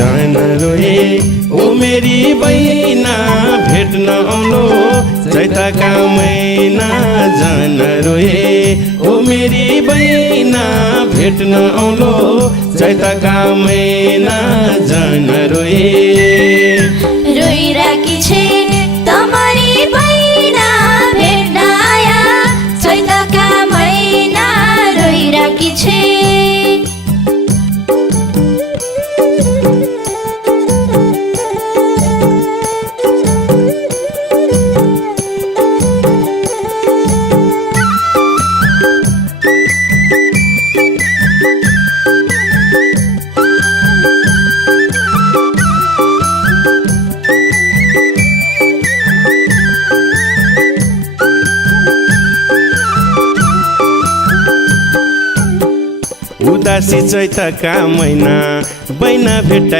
जान रोए ओ मेरी बहिना भेट्न आउलो चैतका महिना जान रोए ओ मेरी बहिना भेट्न आउलो चैतका महिना जान रोए रोइराकी छे तमरी बहिना भेट्न आया चैतका महिना रोइराकी छे उदासी चैतका महिना बहिना भेट्टा